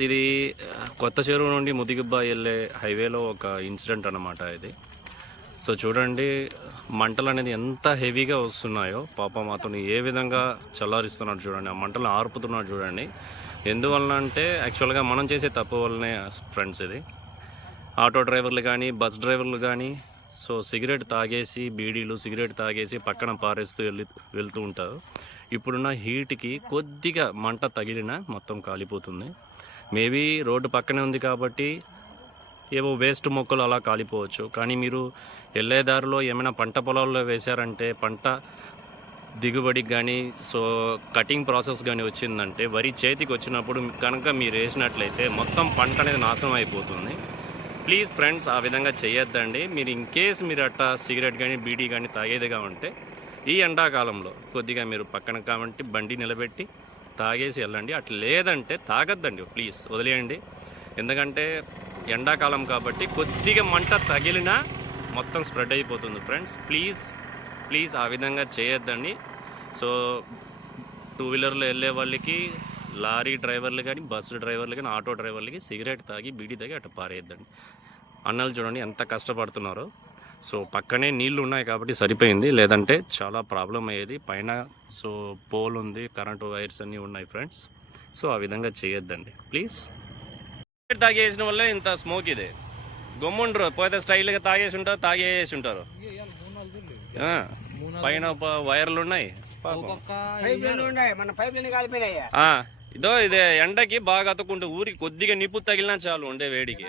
ఇది కొత్త చెరువు నుండి ముదిగుబ్బ వెళ్ళే హైవేలో ఒక ఇన్సిడెంట్ అన్నమాట ఇది. సో చూడండి, మంటలు అనేది ఎంత హెవీగా వస్తున్నాయో, పాపం అతను ఏ విధంగా చల్లారిస్తున్నాడు చూడండి, ఆ మంటలను ఆర్పుతున్నాడు చూడండి. ఎందువలన అంటే యాక్చువల్గా మనం చేసే తప్పు వల్లనే ఫ్రెండ్స్. ఇది ఆటో డ్రైవర్లు కానీ బస్ డ్రైవర్లు కానీ సో సిగరెట్ తాగేసి, బీడీలు సిగరెట్ తాగేసి పక్కన పారేస్తూ వెళ్తూ ఉంటారు. ఇప్పుడున్న హీట్కి కొద్దిగా మంట తగిలినా మొత్తం కాలిపోతుంది. మేబీ రోడ్డు పక్కనే ఉంది కాబట్టి ఏవో వేస్ట్ మొక్కలు అలా కాలిపోవచ్చు. కానీ మీరు వెళ్ళే దారిలో ఏమైనా పంట పొలాల్లో వేశారంటే, పంట దిగుబడికి కానీ సో కటింగ్ ప్రాసెస్ కానీ వచ్చిందంటే, వరి చేతికి వచ్చినప్పుడు కనుక మీరు వేసినట్లయితే మొత్తం పంట అనేది నాశనం అయిపోతుంది. ప్లీజ్ ఫ్రెండ్స్, ఆ విధంగా చేయొద్దండి. మీరు ఇన్కేస్ మీరు అట్టా సిగరెట్ కానీ బీడీ కానీ తాగేదిగా ఉంటే ఈ ఎండాకాలంలో కొద్దిగా మీరు పక్కన కాబట్టి బండి నిలబెట్టి తాగేసి వెళ్ళండి. అట్లా లేదంటే తాగొద్దండి, ప్లీజ్ వదిలేయండి. ఎందుకంటే ఎండాకాలం కాబట్టి కొద్దిగా మంట తగిలినా మొత్తం స్ప్రెడ్ అయిపోతుంది ఫ్రెండ్స్. ప్లీజ్ ఆ విధంగా చేయొద్దండి. సో టూ వీలర్లో వెళ్ళే వాళ్ళకి, లారీ డ్రైవర్లు కానీ బస్సు డ్రైవర్లు కానీ ఆటో డ్రైవర్లకి సిగరెట్ తాగి బీడీ తాగి అట్లా పారేయద్దండి. అన్నలు చూడండి ఎంత కష్టపడుతున్నారో. సో పక్కనే నీళ్ళు ఉన్నాయి కాబట్టి సరిపోయింది, లేదంటే చాలా ప్రాబ్లం అయ్యేది. పైన సో పోల్ ఉంది, కరెంటు వైర్స్ అన్నీ ఉన్నాయి ఫ్రెండ్స్. సో ఆ విధంగా చేయొద్దండి ప్లీజ్. తాగేసిన వల్లే ఇంత స్మోక్. ఇది గమ్ముండ్రు పోతే స్టైల్గా తాగేసి ఉంటారు. పైన వైర్లు ఉన్నాయి. ఇదో ఇదే ఎండకి బాగా అతుక్కుంటే ఊరికి కొద్దిగా నిప్పు తగిలినా చాలు ఉండే వేడికి.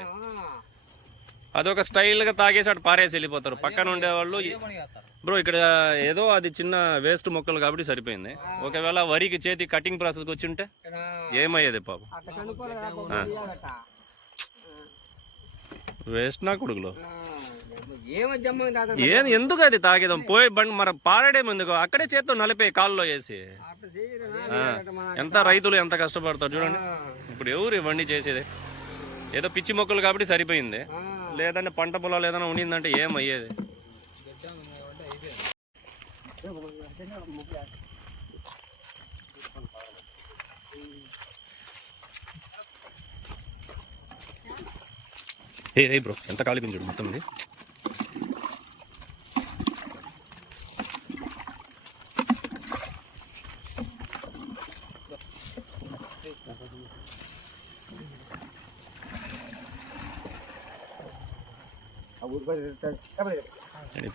అదొక స్టైల్గా తాగేసి అటు పారేసి వెళ్ళిపోతారు. పక్కన ఉండేవాళ్ళు బ్రో ఇక్కడ ఏదో అది చిన్న వేస్ట్ మొక్కలు కాబట్టి సరిపోయింది. ఒకవేళ వరికి చేతి కటింగ్ ప్రాసెస్కి వచ్చి ఉంటే ఏమయ్యేది పాపం. వేస్ట్ నా కొడుకులో ఎందుకు అది తాగేదాం పోయి బండి మరి పాడేమేందుకు, అక్కడే చేత్తో నలిపే కాల్లో వేసి. ఎంత రైతులు ఎంత కష్టపడతారు చూడండి. ఇప్పుడు ఎవరు ఇవన్నీ చేసేది? ఏదో పిచ్చి మొక్కలు కాబట్టి సరిపోయింది, లేదంటే పంట పొలాలు ఏదైనా ఉండిందంటే ఏమయ్యేది? ఏ బ్రో ఎంత కాలిపించాడు మొత్తం ఇది.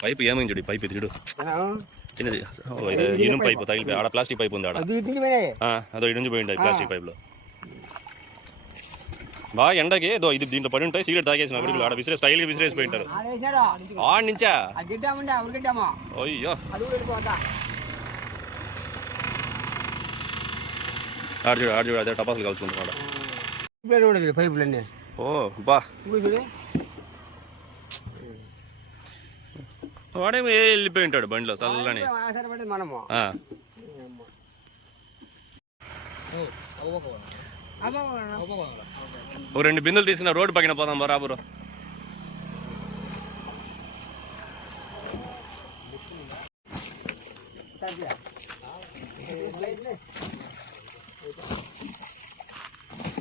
పైపు ఏమైంది చూడు, పైపు ఇది చూడు, చిన్నది ఇనుము పైపు తగిలిపోయి. ఆడ ప్లాస్టిక్ పైపు ఉంది, ఆడ అదో ఇటు నుంచి పోయింది ప్లాస్టిక్ పైపులో. బాగా ఎండకి ఏదో ఇది దీంట్లో పడి ఉంటాయి. సిగరెట్ తాగేసిన అప్పుడు ఆడ విసిరే స్టైల్గా విసిరేసి పోయింటారు. ఆడ నుంచా అయ్యో ఆడు అదే టపాసులు కలుసుకుంటున్నాడు. ఓ బా వాడేమో వెళ్ళిపోయి ఉంటాడు బండిలో చల్లని. ఓ 2 బిందులు తీసుకున్న రోడ్డు పక్కన పోదాం బరాబరు.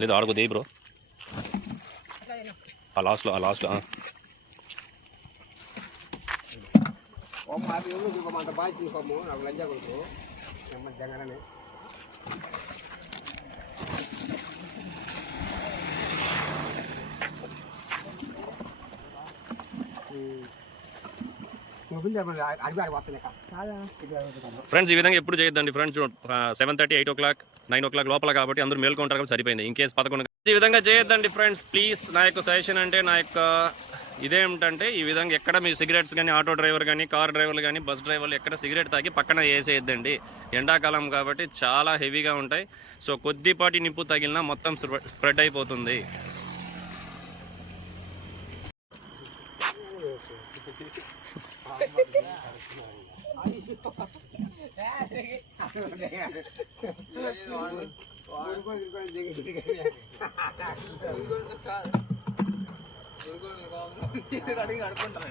లేదు ఆడుకోదే బ్రో, ఆ లాస్ట్లో ఫ్రెండ్స్. ఈ విధంగా ఎప్పుడు చేయొద్దండి ఫ్రెండ్స్. 7:30, 8 o'clock, 9 o'clock లోపల కాబట్టి అందరూ మేల్కొంటారు కాబట్టి సరిపోయింది. ఇన్కేస్ 11 ఈ విధంగా చేయొద్దండి ఫ్రెండ్స్ ప్లీజ్. నా యొక్క సజెషన్ అంటే, నా యొక్క ఇదేమిటంటే, ఈ విధంగా ఎక్కడ మీరు సిగరెట్స్ కానీ ఆటో డ్రైవర్ కానీ కార్ డ్రైవర్లు కానీ బస్ డ్రైవర్లు ఎక్కడ సిగరెట్ తాగి పక్కన వేసేయద్దండి. ఎండాకాలం కాబట్టి చాలా హెవీగా ఉంటాయి. సో కొద్దిపాటి నిప్పు తగిలినా మొత్తం స్ప్రెడ్ అయిపోతుంది. అడుగుంటాను